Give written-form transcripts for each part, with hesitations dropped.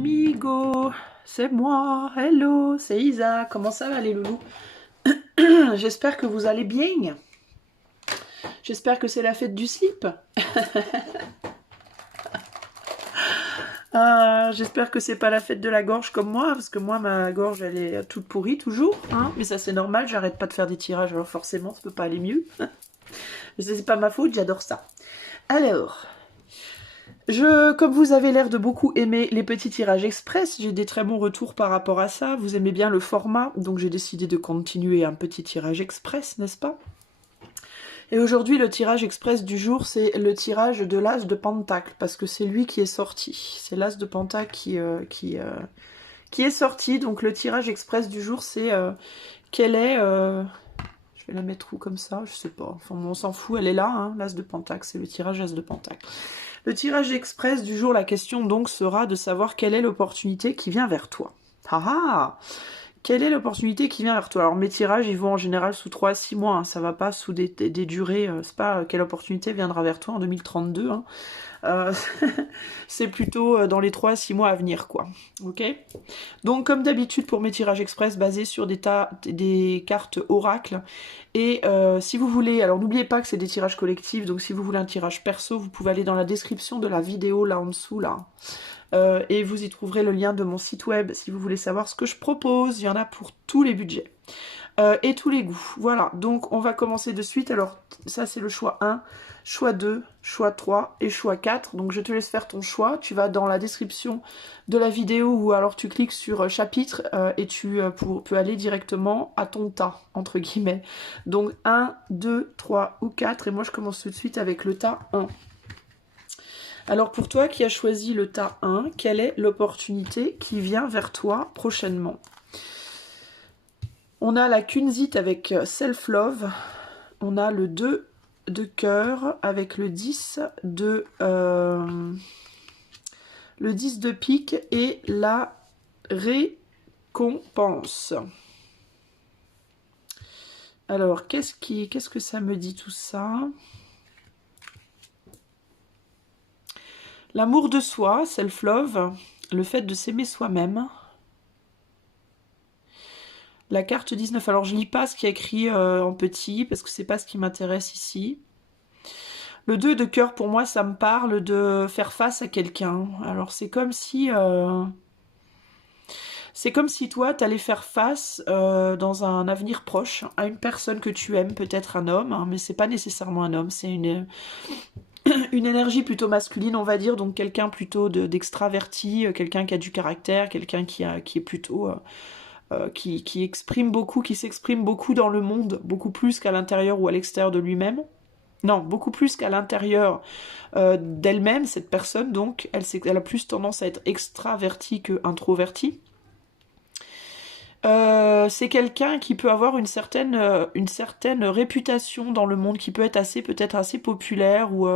amigo, c'est moi, hello, c'est Isa, comment ça va les loulous? J'espère que vous allez bien, j'espère que c'est la fête du slip. J'espère que c'est pas la fête de la gorge comme moi, parce que moi ma gorge elle est toute pourrie toujours, hein, mais ça c'est normal, j'arrête pas de faire des tirages, alors forcément ça peut pas aller mieux. Mais c'est pas ma faute, j'adore ça. Alors... Comme vous avez l'air de beaucoup aimer les petits tirages express, j'ai des très bons retours par rapport à ça. Vous aimez bien le format, donc j'ai décidé de continuer un petit tirage express, n'est-ce pas? Et aujourd'hui, le tirage express du jour, c'est le tirage de l'as de Pentacle, parce que c'est lui qui est sorti. C'est l'as de Pentacle qui est sorti, donc le tirage express du jour, c'est quelle est... je vais la mettre où comme ça? Je sais pas, enfin on s'en fout, elle est là, hein, l'as de Pentacle, c'est le tirage as de Pentacle. Le tirage express du jour, la question donc sera de savoir quelle est l'opportunité qui vient vers toi. Ah ah! Quelle est l'opportunité qui vient vers toi? Alors mes tirages, ils vont en général sous 3 à 6 mois, hein, ça va pas sous des durées, c'est pas quelle opportunité viendra vers toi en 2032, hein. C'est plutôt dans les 3 à 6 mois à venir, quoi. Ok? Donc comme d'habitude pour mes tirages express basés sur des cartes oracle. Et si vous voulez, alors n'oubliez pas que c'est des tirages collectifs, donc si vous voulez un tirage perso, vous pouvez aller dans la description de la vidéo là en dessous là. Et vous y trouverez le lien de mon site web si vous voulez savoir ce que je propose. Il y en a pour tous les budgets. Et tous les goûts. Voilà, donc on va commencer de suite. Alors ça c'est le choix 1, choix 2, choix 3 et choix 4. Donc je te laisse faire ton choix. Tu vas dans la description de la vidéo ou alors tu cliques sur chapitre et tu peux aller directement à ton tas, entre guillemets. Donc 1, 2, 3 ou 4. Et moi je commence tout de suite avec le tas 1. Alors pour toi qui as choisi le tas 1, quelle est l'opportunité qui vient vers toi prochainement? On a la Kunzite avec Self-Love. On a le 2 de cœur avec le 10 de pique et la récompense. Alors, qu'est-ce que ça me dit tout ça? L'amour de soi, Self-Love, le fait de s'aimer soi-même. La carte 19, alors je lis pas ce qui est écrit en petit, parce que c'est pas ce qui m'intéresse ici. Le 2 de cœur, pour moi, ça me parle de faire face à quelqu'un. Alors c'est comme si... toi, t'allais faire face dans un avenir proche à une personne que tu aimes, peut-être un homme, hein, mais c'est pas nécessairement un homme, c'est une énergie plutôt masculine, on va dire, donc quelqu'un plutôt d'extraverti, quelqu'un qui a du caractère, quelqu'un qui est plutôt... qui exprime beaucoup, qui s'exprime beaucoup dans le monde, beaucoup plus qu'à l'intérieur ou à l'extérieur de lui-même. Non, beaucoup plus qu'à l'intérieur d'elle-même, cette personne, donc, elle a plus tendance à être extravertie que introvertie. C'est quelqu'un qui peut avoir une certaine réputation dans le monde, qui peut être peut-être assez populaire, ou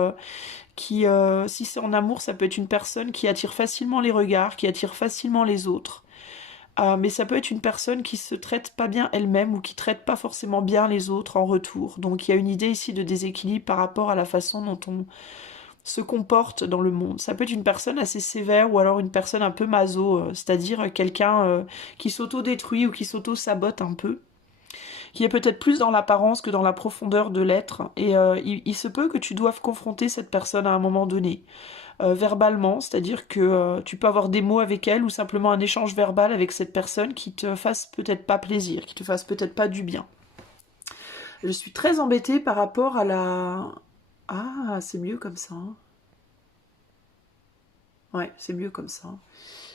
qui, si c'est en amour, ça peut être une personne qui attire facilement les regards, qui attire facilement les autres. Mais ça peut être une personne qui se traite pas bien elle-même ou qui traite pas forcément bien les autres en retour. Donc il y a une idée ici de déséquilibre par rapport à la façon dont on se comporte dans le monde. Ça peut être une personne assez sévère ou alors une personne un peu maso, c'est-à-dire quelqu'un qui s'auto-détruit ou qui s'auto-sabote un peu, qui est peut-être plus dans l'apparence que dans la profondeur de l'être. Et il se peut que tu doives confronter cette personne à un moment donné. Verbalement, c'est-à-dire que tu peux avoir des mots avec elle ou simplement un échange verbal avec cette personne qui te fasse peut-être pas plaisir, qui te fasse peut-être pas du bien. Je suis très embêtée par rapport à la... Ah, c'est mieux comme ça. Hein. Ouais, c'est mieux comme ça.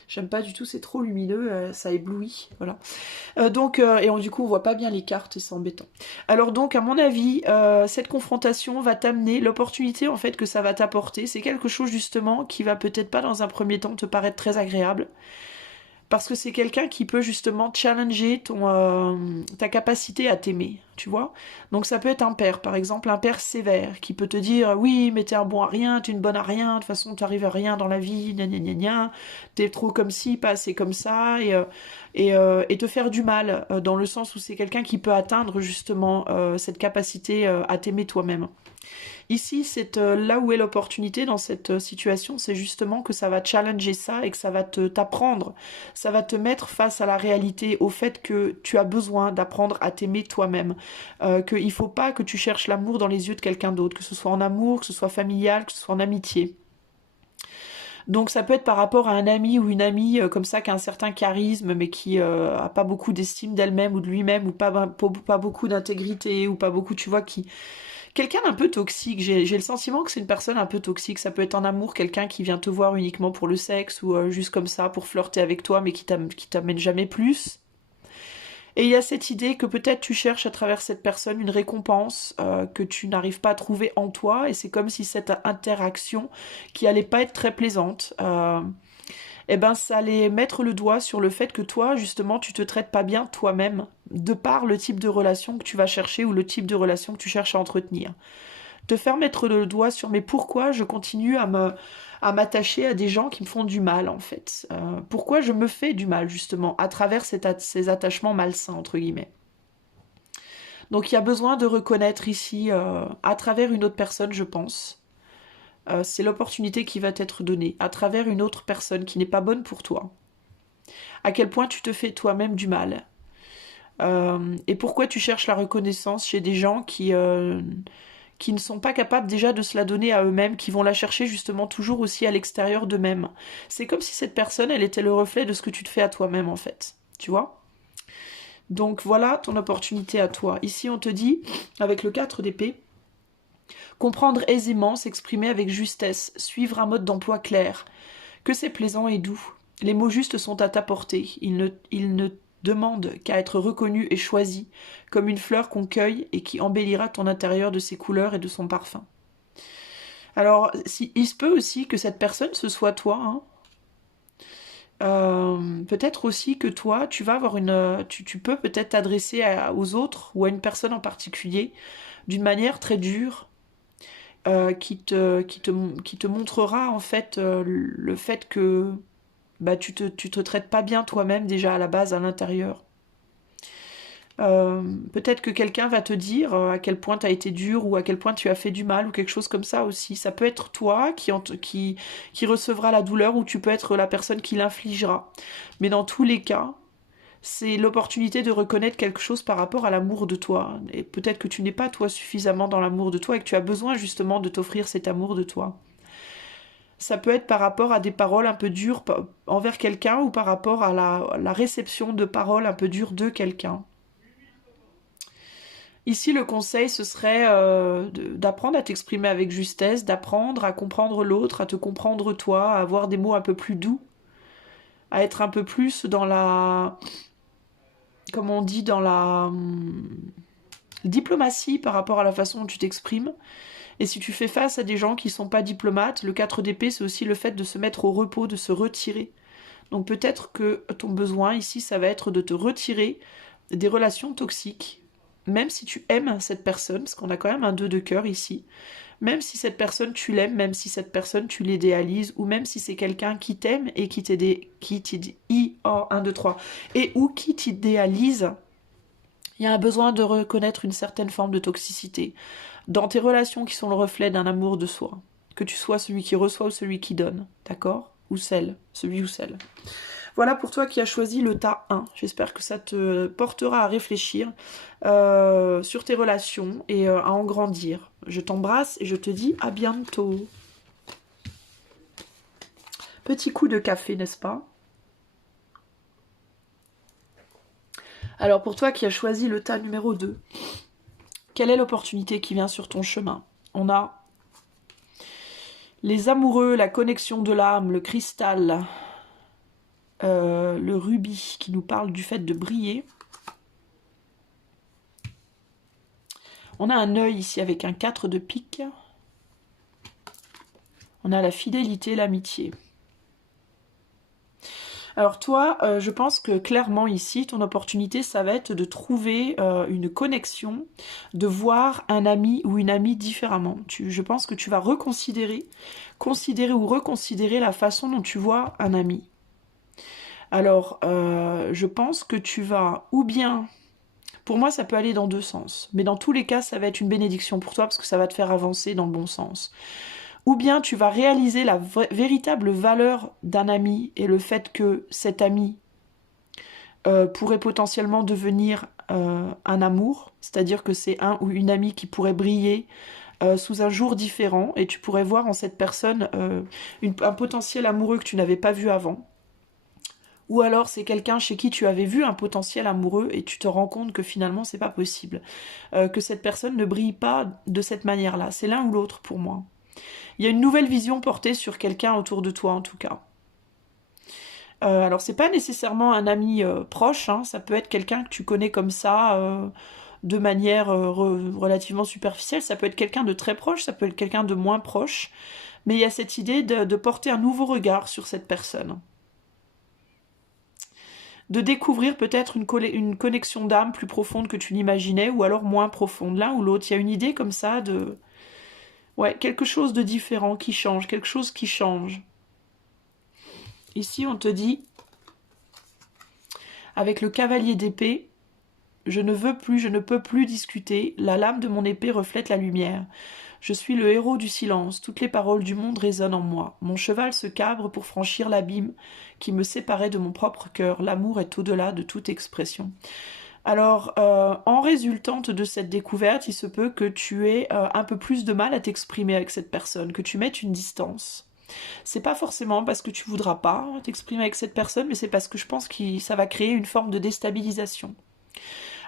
J'aime pas du tout, c'est trop lumineux, ça éblouit, voilà. Du coup, on voit pas bien les cartes, c'est embêtant. Alors donc, à mon avis, cette confrontation va t'amener l'opportunité, en fait, que ça va t'apporter. C'est quelque chose, justement, qui va peut-être pas, dans un premier temps, te paraître très agréable. Parce que c'est quelqu'un qui peut justement challenger ta capacité à t'aimer, tu vois. Donc ça peut être un père, par exemple, un père sévère, qui peut te dire « Oui, mais t'es un bon à rien, t'es une bonne à rien, de toute façon t'arrives à rien dans la vie, gna gna gna gna, t'es trop comme ci, pas assez comme ça, et te faire du mal, dans le sens où c'est quelqu'un qui peut atteindre justement cette capacité à t'aimer toi-même. » Ici, c'est là où est l'opportunité dans cette situation, c'est justement que ça va challenger ça et que ça va t'apprendre, ça va te mettre face à la réalité, au fait que tu as besoin d'apprendre à t'aimer toi-même, qu'il ne faut pas que tu cherches l'amour dans les yeux de quelqu'un d'autre, que ce soit en amour, que ce soit familial, que ce soit en amitié. Donc ça peut être par rapport à un ami ou une amie comme ça qui a un certain charisme mais qui a pas beaucoup d'estime d'elle-même ou de lui-même ou pas beaucoup d'intégrité ou pas beaucoup, tu vois, qui quelqu'un d'un peu toxique. J'ai le sentiment que c'est une personne un peu toxique. Ça peut être en amour, quelqu'un qui vient te voir uniquement pour le sexe ou juste comme ça pour flirter avec toi mais qui t'amène jamais plus. Et il y a cette idée que peut-être tu cherches à travers cette personne une récompense que tu n'arrives pas à trouver en toi et c'est comme si cette interaction qui allait pas être très plaisante, eh ben ça allait mettre le doigt sur le fait que toi justement tu te traites pas bien toi-même de par le type de relation que tu vas chercher ou le type de relation que tu cherches à entretenir. Te faire mettre le doigt sur mais pourquoi je continue à m'attacher à des gens qui me font du mal en fait. Pourquoi je me fais du mal justement à travers ces attachements malsains entre guillemets. Donc il y a besoin de reconnaître ici à travers une autre personne je pense. C'est l'opportunité qui va t'être donnée à travers une autre personne qui n'est pas bonne pour toi. À quel point tu te fais toi-même du mal. Et pourquoi tu cherches la reconnaissance chez des gens qui ne sont pas capables déjà de se la donner à eux-mêmes, qui vont la chercher justement toujours aussi à l'extérieur d'eux-mêmes. C'est comme si cette personne, elle était le reflet de ce que tu te fais à toi-même en fait. Tu vois? Donc voilà ton opportunité à toi. Ici on te dit, avec le 4 d'épée, comprendre aisément, s'exprimer avec justesse, suivre un mode d'emploi clair, que c'est plaisant et doux. Les mots justes sont à ta portée, ils ne demandent qu'à être reconnus et choisis, comme une fleur qu'on cueille et qui embellira ton intérieur de ses couleurs et de son parfum. Alors, il se peut aussi que cette personne, ce soit toi, hein. Peut-être aussi que toi, tu vas avoir tu peux peut-être t'adresser aux autres ou à une personne en particulier d'une manière très dure, qui te montrera en fait le fait que bah, tu te traites pas bien toi-même déjà à la base à l'intérieur. Peut-être que quelqu'un va te dire à quel point tu as été dur ou à quel point tu as fait du mal ou quelque chose comme ça aussi. Ça peut être toi qui recevra la douleur ou tu peux être la personne qui l'infligera. Mais dans tous les cas, c'est l'opportunité de reconnaître quelque chose par rapport à l'amour de toi. Et peut-être que tu n'es pas toi suffisamment dans l'amour de toi et que tu as besoin justement de t'offrir cet amour de toi. Ça peut être par rapport à des paroles un peu dures envers quelqu'un ou par rapport à la réception de paroles un peu dures de quelqu'un. Ici, le conseil, ce serait d'apprendre à t'exprimer avec justesse, d'apprendre à comprendre l'autre, à te comprendre toi, à avoir des mots un peu plus doux, à être un peu plus dans comme on dit, dans la diplomatie par rapport à la façon dont tu t'exprimes. Et si tu fais face à des gens qui sont pas diplomates, le 4 d'épée, c'est aussi le fait de se mettre au repos, de se retirer. Donc peut-être que ton besoin ici, ça va être de te retirer des relations toxiques, même si tu aimes cette personne, parce qu'on a quand même un 2 de cœur ici, même si cette personne tu l'aimes, même si cette personne tu l'idéalises, ou même si c'est quelqu'un qui t'aime et qui un, 2, 3, et ou qui t'idéalise, il y a un besoin de reconnaître une certaine forme de toxicité dans tes relations qui sont le reflet d'un amour de soi, que tu sois celui qui reçoit ou celui qui donne, d'accord? Ou celui ou celle. Voilà pour toi qui as choisi le tas 1. J'espère que ça te portera à réfléchir sur tes relations et à en grandir. Je t'embrasse et je te dis à bientôt. Petit coup de café, n'est-ce pas? Alors pour toi qui as choisi le tas numéro 2, quelle est l'opportunité qui vient sur ton chemin? On a les amoureux, la connexion de l'âme, le cristal, le rubis qui nous parle du fait de briller. On a un œil ici avec un 4 de pique. On a la fidélité, l'amitié. Alors toi, je pense que clairement ici, ton opportunité, ça va être de trouver une connexion, de voir un ami ou une amie différemment. Je pense que tu vas considérer ou reconsidérer la façon dont tu vois un ami. Alors, je pense que tu vas ou bien Pour moi, ça peut aller dans deux sens. Mais dans tous les cas, ça va être une bénédiction pour toi parce que ça va te faire avancer dans le bon sens. Ou bien tu vas réaliser la véritable valeur d'un ami et le fait que cet ami pourrait potentiellement devenir un amour. C'est-à-dire que c'est un ou une amie qui pourrait briller sous un jour différent et tu pourrais voir en cette personne un potentiel amoureux que tu n'avais pas vu avant. Ou alors c'est quelqu'un chez qui tu avais vu un potentiel amoureux et tu te rends compte que finalement c'est pas possible, que cette personne ne brille pas de cette manière-là. C'est l'un ou l'autre pour moi. Il y a une nouvelle vision portée sur quelqu'un autour de toi en tout cas. Alors c'est pas nécessairement un ami proche, hein, ça peut être quelqu'un que tu connais comme ça de manière relativement superficielle, ça peut être quelqu'un de très proche, ça peut être quelqu'un de moins proche, mais il y a cette idée de porter un nouveau regard sur cette personne. De découvrir peut-être une connexion d'âme plus profonde que tu l'imaginais, ou alors moins profonde, l'un ou l'autre. Il y a une idée comme ça de... Ouais, quelque chose de différent qui change, quelque chose qui change. Ici, on te dit, avec le cavalier d'épée, je ne veux plus, je ne peux plus discuter, la lame de mon épée reflète la lumière. Je suis le héros du silence, toutes les paroles du monde résonnent en moi. Mon cheval se cabre pour franchir l'abîme qui me séparait de mon propre cœur. L'amour est au-delà de toute expression. Alors, en résultante de cette découverte, il se peut que tu aies un peu plus de mal à t'exprimer avec cette personne, que tu mettes une distance. C'est pas forcément parce que tu voudras pas t'exprimer avec cette personne, mais c'est parce que je pense que ça va créer une forme de déstabilisation.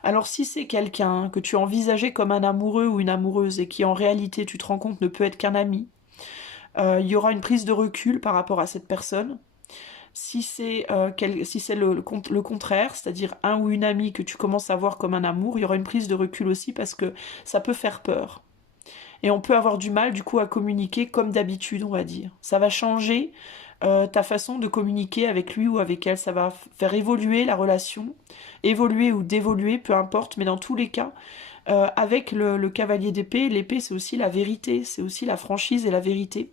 Alors si c'est quelqu'un que tu envisageais comme un amoureux ou une amoureuse et qui en réalité tu te rends compte ne peut être qu'un ami, il y aura une prise de recul par rapport à cette personne. Si c'est le contraire, c'est-à-dire un ou une amie que tu commences à voir comme un amour, il y aura une prise de recul aussi parce que ça peut faire peur. Et on peut avoir du mal du coup à communiquer comme d'habitude, on va dire. Ça va changer ta façon de communiquer avec lui ou avec elle. Ça va faire évoluer la relation, évoluer ou dévoluer, peu importe. Mais dans tous les cas, avec le cavalier d'épée, l'épée c'est aussi la vérité, c'est aussi la franchise et la vérité.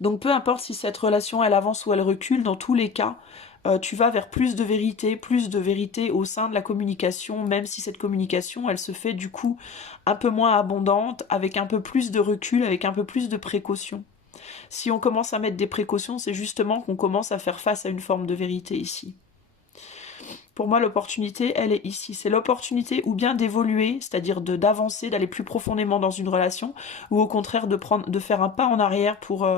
Donc peu importe si cette relation elle avance ou elle recule, dans tous les cas, tu vas vers plus de vérité au sein de la communication, même si cette communication elle se fait du coup un peu moins abondante, avec un peu plus de recul, avec un peu plus de précaution. Si on commence à mettre des précautions, c'est justement qu'on commence à faire face à une forme de vérité ici. Pour moi, l'opportunité, elle est ici. C'est l'opportunité ou bien d'évoluer, c'est-à-dire d'avancer, d'aller plus profondément dans une relation, ou au contraire de faire un pas en arrière pour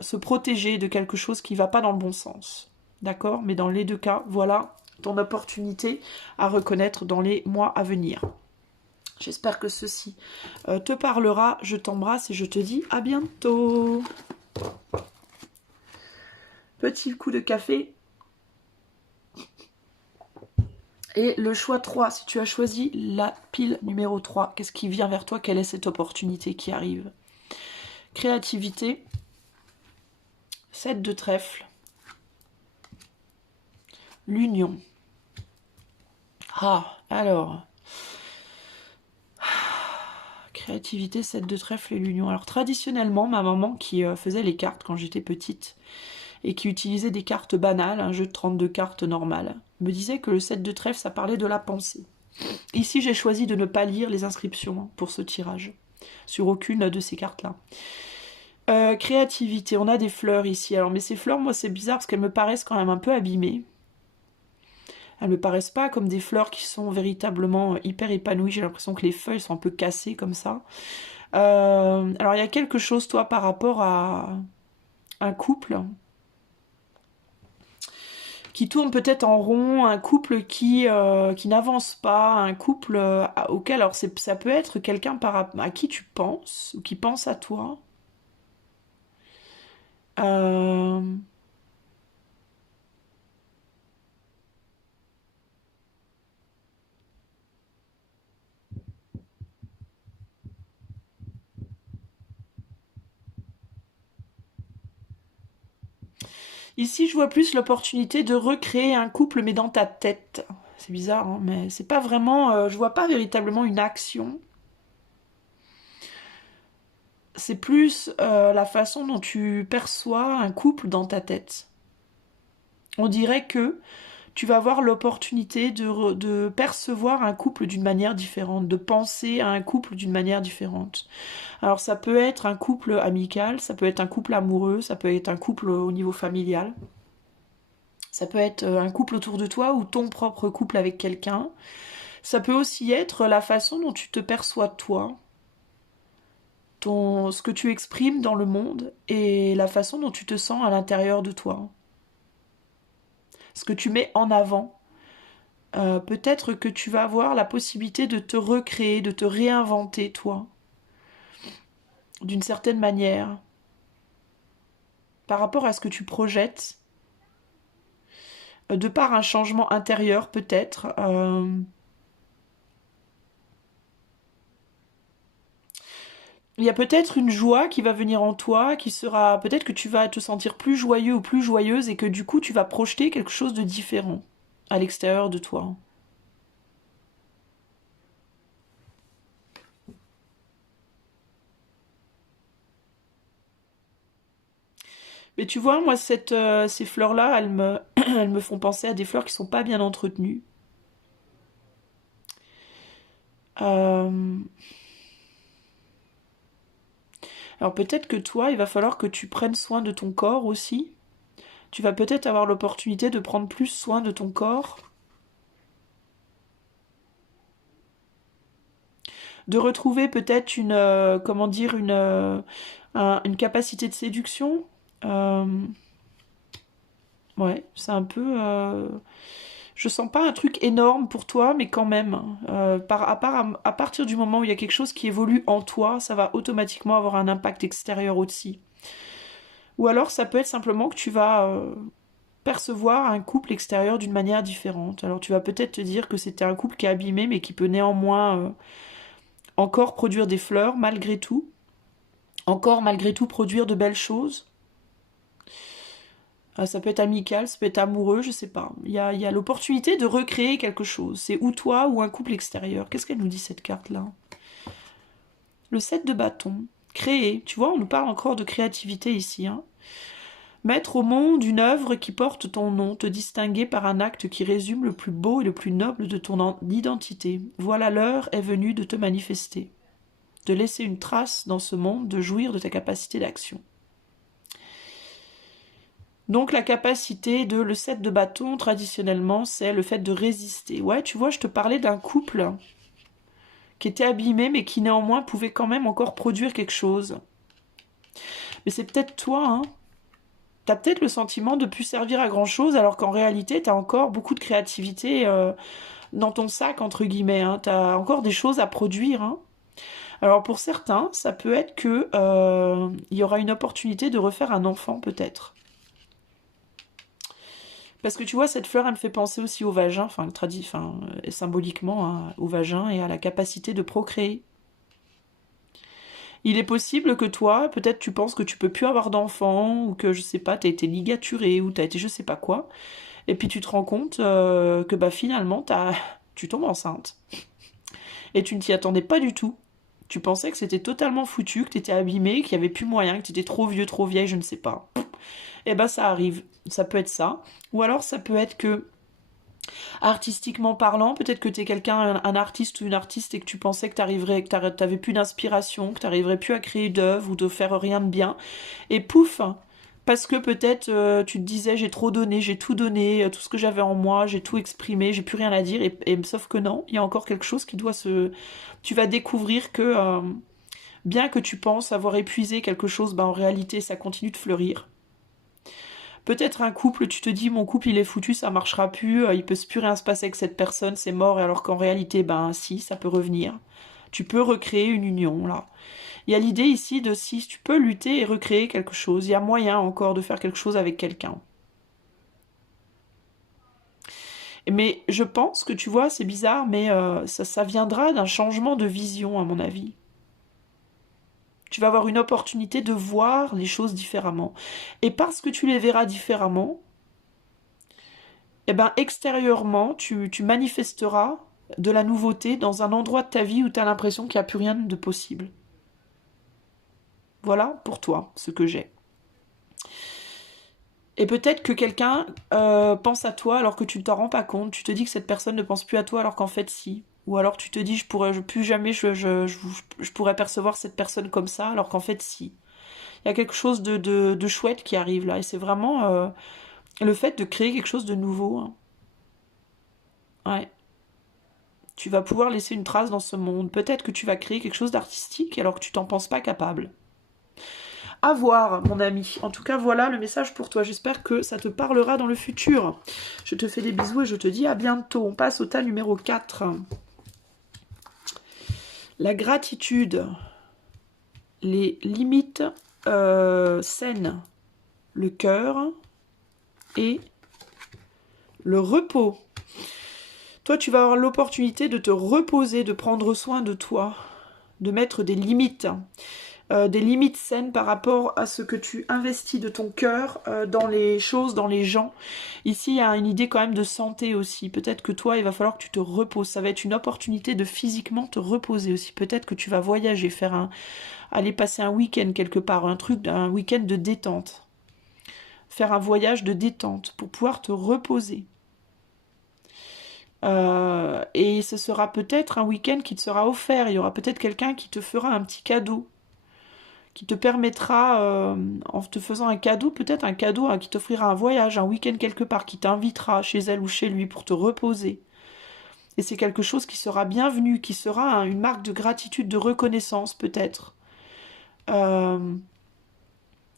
se protéger de quelque chose qui ne va pas dans le bon sens. D'accord? Mais dans les deux cas, voilà ton opportunité à reconnaître dans les mois à venir. J'espère que ceci te parlera. Je t'embrasse et je te dis à bientôt. Petit coup de café. Et le choix 3, si tu as choisi la pile numéro 3, qu'est-ce qui vient vers toi? Quelle est cette opportunité qui arrive? Créativité, 7 de trèfle, l'union. Ah, alors, créativité, 7 de trèfle et l'union. Alors traditionnellement, ma maman qui faisait les cartes quand j'étais petite, et qui utilisait des cartes banales, un jeu de 32 cartes normal, me disait que le 7 de trèfle, ça parlait de la pensée. Ici, j'ai choisi de ne pas lire les inscriptions pour ce tirage, sur aucune de ces cartes-là. Créativité, on a des fleurs ici. Alors, mais ces fleurs, moi, c'est bizarre parce qu'elles me paraissent quand même un peu abîmées. Elles me paraissent pas comme des fleurs qui sont véritablement hyper épanouies. J'ai l'impression que les feuilles sont un peu cassées comme ça. Alors, il y a quelque chose, toi, par rapport à un couple qui tourne peut-être en rond, un couple qui n'avance pas, un couple auquel, alors ça peut être quelqu'un à qui tu penses, ou qui pense à toi. Euh, Ici, je vois plus l'opportunité de recréer un couple, mais dans ta tête. C'est bizarre, hein, mais c'est pas vraiment... je vois pas véritablement une action. C'est plus la façon dont tu perçois un couple dans ta tête. On dirait que tu vas avoir l'opportunité de percevoir un couple d'une manière différente, de penser à un couple d'une manière différente. Alors ça peut être un couple amical, ça peut être un couple amoureux, ça peut être un couple au niveau familial, ça peut être un couple autour de toi ou ton propre couple avec quelqu'un. Ça peut aussi être la façon dont tu te perçois toi, ce que tu exprimes dans le monde et la façon dont tu te sens à l'intérieur de toi. Ce que tu mets en avant. Peut-être que tu vas avoir la possibilité de te recréer, de te réinventer toi, d'une certaine manière, par rapport à ce que tu projettes, de par un changement intérieur peut-être. Il y a peut-être une joie qui va venir en toi, qui sera peut-être que tu vas te sentir plus joyeux ou plus joyeuse et que du coup tu vas projeter quelque chose de différent à l'extérieur de toi. Mais tu vois, moi, ces fleurs-là, elles me font penser à des fleurs qui sont pas bien entretenues. Euh, Alors peut-être que toi, il va falloir que tu prennes soin de ton corps aussi. Tu vas peut-être avoir l'opportunité de prendre plus soin de ton corps, de retrouver peut-être comment dire, une capacité de séduction. Euh, ouais, c'est un peu. Je sens pas un truc énorme pour toi, mais quand même, à partir du moment où il y a quelque chose qui évolue en toi, ça va automatiquement avoir un impact extérieur aussi. Ou alors ça peut être simplement que tu vas percevoir un couple extérieur d'une manière différente. Alors tu vas peut-être te dire que c'était un couple qui est abîmé, mais qui peut néanmoins encore produire des fleurs malgré tout, encore malgré tout produire de belles choses. Ça peut être amical, ça peut être amoureux, je sais pas. Il y a l'opportunité de recréer quelque chose. C'est ou toi ou un couple extérieur. Qu'est-ce qu'elle nous dit cette carte-là? Le 7 de bâton. Créer. Tu vois, on nous parle encore de créativité ici. Hein. Mettre au monde une œuvre qui porte ton nom, te distinguer par un acte qui résume le plus beau et le plus noble de ton identité. Voilà l'heure est venue de te manifester, de laisser une trace dans ce monde, de jouir de ta capacité d'action. Donc la capacité le 7 de bâton, traditionnellement, c'est le fait de résister. Ouais, tu vois, je te parlais d'un couple qui était abîmé, mais qui néanmoins pouvait quand même encore produire quelque chose. Mais c'est peut-être toi, hein. T'as peut-être le sentiment de plus servir à grand chose, alors qu'en réalité, t'as encore beaucoup de créativité dans ton sac, entre guillemets. Hein. T'as encore des choses à produire. Hein. Alors pour certains, ça peut être que il y aura une opportunité de refaire un enfant, peut-être. Parce que tu vois, cette fleur, elle me fait penser aussi au vagin, symboliquement hein, au vagin et à la capacité de procréer. Il est possible que toi, peut-être tu penses que tu peux plus avoir d'enfant, ou que, je sais pas, t'as été ligaturé, ou t'as été je sais pas quoi, et puis tu te rends compte que bah finalement, tu tombes enceinte. Et tu ne t'y attendais pas du tout. Tu pensais que c'était totalement foutu, que t'étais abîmé, qu'il y avait plus moyen, que t'étais trop vieux, trop vieille, je ne sais pas. Et bah ça arrive. Ça peut être ça. Ou alors ça peut être que artistiquement parlant, peut-être que tu es quelqu'un, un artiste ou une artiste et que tu pensais que t'arriverais, que t'avais plus d'inspiration, que t'arriverais plus à créer d'œuvres ou de faire rien de bien. Et pouf, parce que peut-être tu te disais j'ai trop donné, j'ai tout donné, tout ce que j'avais en moi, j'ai tout exprimé, j'ai plus rien à dire. Sauf que non, il y a encore quelque chose qui doit se... Tu vas découvrir que bien que tu penses avoir épuisé quelque chose, bah, en réalité ça continue de fleurir. Peut-être un couple, tu te dis mon couple il est foutu, ça marchera plus, il peut plus rien se passer avec cette personne, c'est mort, alors qu'en réalité, ben si, ça peut revenir. Tu peux recréer une union, là. Il y a l'idée ici de si tu peux lutter et recréer quelque chose, il y a moyen encore de faire quelque chose avec quelqu'un. Mais je pense que tu vois, c'est bizarre, mais ça viendra d'un changement de vision, à mon avis. Tu vas avoir une opportunité de voir les choses différemment. Et parce que tu les verras différemment, eh ben, extérieurement, tu manifesteras de la nouveauté dans un endroit de ta vie où tu as l'impression qu'il n'y a plus rien de possible. Voilà pour toi ce que j'ai. Et peut-être que quelqu'un pense à toi alors que tu ne t'en rends pas compte. Tu te dis que cette personne ne pense plus à toi alors qu'en fait si. Ou alors tu te dis plus jamais je pourrais percevoir cette personne comme ça alors qu'en fait si. Il y a quelque chose de chouette qui arrive là. Et c'est vraiment le fait de créer quelque chose de nouveau. Hein. Ouais. Tu vas pouvoir laisser une trace dans ce monde. Peut-être que tu vas créer quelque chose d'artistique alors que tu t'en penses pas capable. À voir, mon ami. En tout cas, voilà le message pour toi. J'espère que ça te parlera dans le futur. Je te fais des bisous et je te dis à bientôt. On passe au tas numéro 4. La gratitude. Les limites saines. Le cœur et le repos. Toi, tu vas avoir l'opportunité de te reposer, de prendre soin de toi, de mettre des limites. Des limites saines par rapport à ce que tu investis de ton cœur dans les choses, dans les gens. Ici, il y a une idée quand même de santé aussi. Peut-être que toi, il va falloir que tu te reposes. Ça va être une opportunité de physiquement te reposer aussi. Peut-être que tu vas voyager, aller passer un week-end quelque part, un week-end de détente. Faire un voyage de détente pour pouvoir te reposer. Et ce sera peut-être un week-end qui te sera offert. Il y aura peut-être quelqu'un qui te fera un petit cadeau. Qui te permettra, en te faisant un cadeau, peut-être un cadeau qui t'offrira un voyage, un week-end quelque part, qui t'invitera chez elle ou chez lui pour te reposer. Et c'est quelque chose qui sera bienvenu, qui sera une marque de gratitude, de reconnaissance peut-être.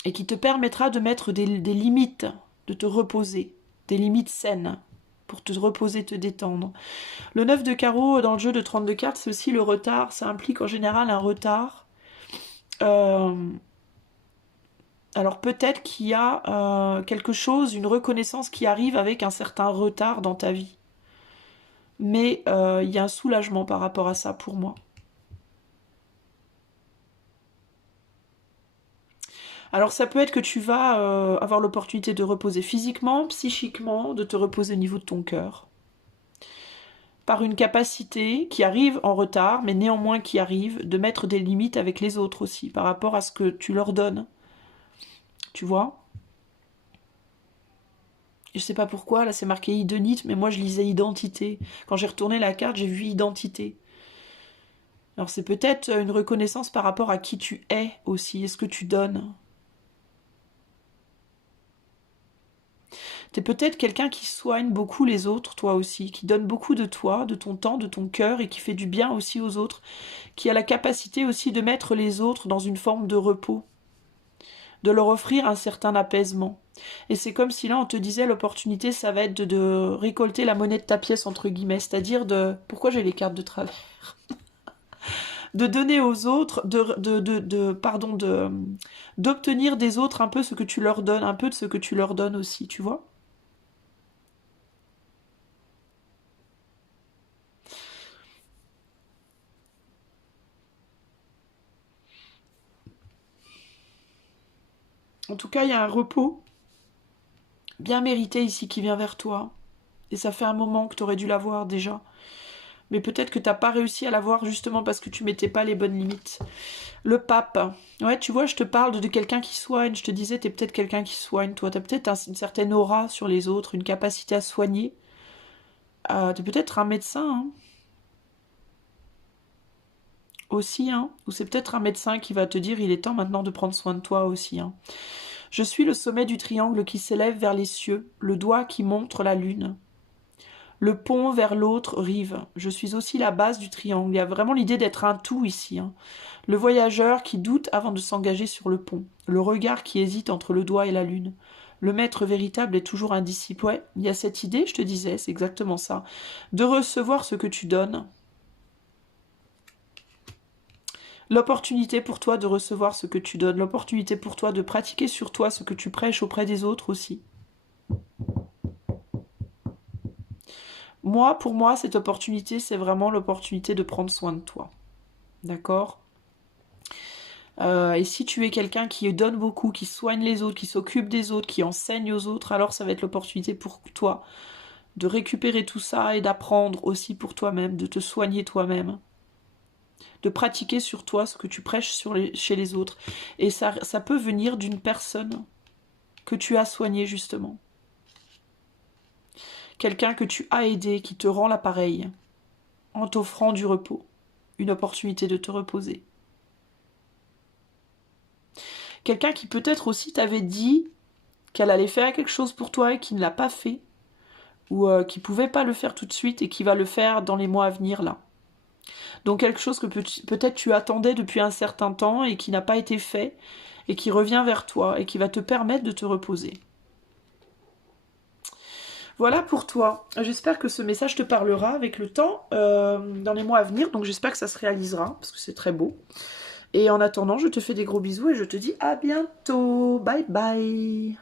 Et qui te permettra de mettre des limites, de te reposer, des limites saines, pour te reposer, te détendre. Le 9 de carreau dans le jeu de 32 cartes, c'est aussi le retard, ça implique en général un retard. Alors peut-être qu'il y a quelque chose, une reconnaissance qui arrive avec un certain retard dans ta vie. Mais il y a un soulagement par rapport à ça pour moi. Alors ça peut être que tu vas avoir l'opportunité de reposer physiquement, psychiquement, de te reposer au niveau de ton cœur. Par une capacité qui arrive en retard, mais néanmoins qui arrive, de mettre des limites avec les autres aussi, par rapport à ce que tu leur donnes. Tu vois ? Je sais pas pourquoi, là c'est marqué idonite, mais moi je lisais identité. Quand j'ai retourné la carte, j'ai vu identité. Alors c'est peut-être une reconnaissance par rapport à qui tu es aussi, et ce que tu donnes. T'es peut-être quelqu'un qui soigne beaucoup les autres, toi aussi, qui donne beaucoup de toi, de ton temps, de ton cœur, et qui fait du bien aussi aux autres, qui a la capacité aussi de mettre les autres dans une forme de repos, de leur offrir un certain apaisement. Et c'est comme si là on te disait l'opportunité ça va être de récolter la monnaie de ta pièce entre guillemets, c'est-à-dire de... Pourquoi j'ai les cartes de travers? De donner aux autres, d'obtenir des autres un peu ce que tu leur donnes, un peu de ce que tu leur donnes aussi, tu vois? En tout cas, il y a un repos bien mérité ici qui vient vers toi. Et ça fait un moment que tu aurais dû l'avoir déjà. Mais peut-être que tu n'as pas réussi à l'avoir justement parce que tu mettais pas les bonnes limites. Le pape. Ouais, tu vois, je te parle de quelqu'un qui soigne. Je te disais, tu es peut-être quelqu'un qui soigne, toi. Tu as peut-être une certaine aura sur les autres, une capacité à soigner. Tu es peut-être un médecin, hein, aussi, hein. Ou c'est peut-être un médecin qui va te dire, il est temps maintenant de prendre soin de toi aussi, hein. Je suis le sommet du triangle qui s'élève vers les cieux, le doigt qui montre la lune. Le pont vers l'autre rive. Je suis aussi la base du triangle. Il y a vraiment l'idée d'être un tout ici, hein. Le voyageur qui doute avant de s'engager sur le pont. Le regard qui hésite entre le doigt et la lune. Le maître véritable est toujours un disciple. Ouais, il y a cette idée, je te disais, c'est exactement ça. De recevoir ce que tu donnes. L'opportunité pour toi de recevoir ce que tu donnes. L'opportunité pour toi de pratiquer sur toi ce que tu prêches auprès des autres aussi. Moi, pour moi, cette opportunité, c'est vraiment l'opportunité de prendre soin de toi. D'accord ? Et si tu es quelqu'un qui donne beaucoup, qui soigne les autres, qui s'occupe des autres, qui enseigne aux autres, alors ça va être l'opportunité pour toi de récupérer tout ça et d'apprendre aussi pour toi-même, de te soigner toi-même, de pratiquer sur toi ce que tu prêches chez les autres. Et ça peut venir d'une personne que tu as soigné justement. Quelqu'un que tu as aidé, qui te rend l'appareil, en t'offrant du repos, une opportunité de te reposer. Quelqu'un qui peut-être aussi t'avait dit qu'elle allait faire quelque chose pour toi et qui ne l'a pas fait, ou qui ne pouvait pas le faire tout de suite et qui va le faire dans les mois à venir là. Donc quelque chose que peut-être tu attendais depuis un certain temps et qui n'a pas été fait, et qui revient vers toi et qui va te permettre de te reposer. Voilà pour toi. J'espère que ce message te parlera avec le temps dans les mois à venir. Donc j'espère que ça se réalisera parce que c'est très beau. Et en attendant, je te fais des gros bisous et je te dis à bientôt. Bye bye.